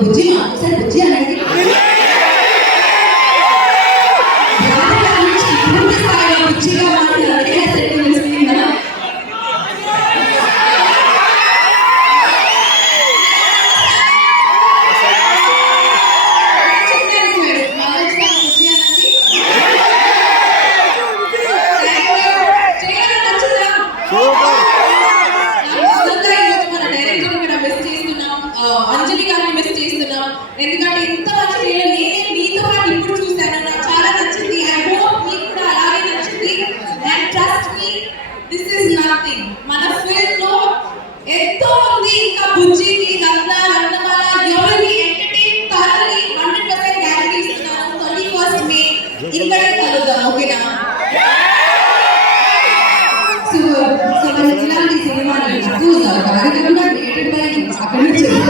బుజ్జి ఒకసారి బుజ్జి అనండి. పూర్తి స్థాయిలో బుజ్జిగా మాట్లాడే సెంటిమెంట్స్ మీద అంజలి గారిని మిస్ చేస్తున్నాం. ఎందుకంటే ఇంత మంచి నేనే మీతో పాటు ఇప్పుడు చూసాను, నాకు చాలా నచ్చింది. ఐ హోప్ మీకు కూడా అలాగే నచ్చింది. And trust me, this is nothing. మన ఫిల్మ్ లో ఎంతో ఉంది. ఇంకా బుజ్జికి రత్న రత్నమాల ఎవరిని ఎంటర్టైన్ తారని 100% గ్యారెంటీ ఇస్తున్నాను. 31st మే ఇక్కడే కలుద్దాం, ఓకేనా? సో మనకి ఇలాంటి సినిమాని చూద్దాం. అది కూడా క్రియేటెడ్ బై అక్కడ నుంచి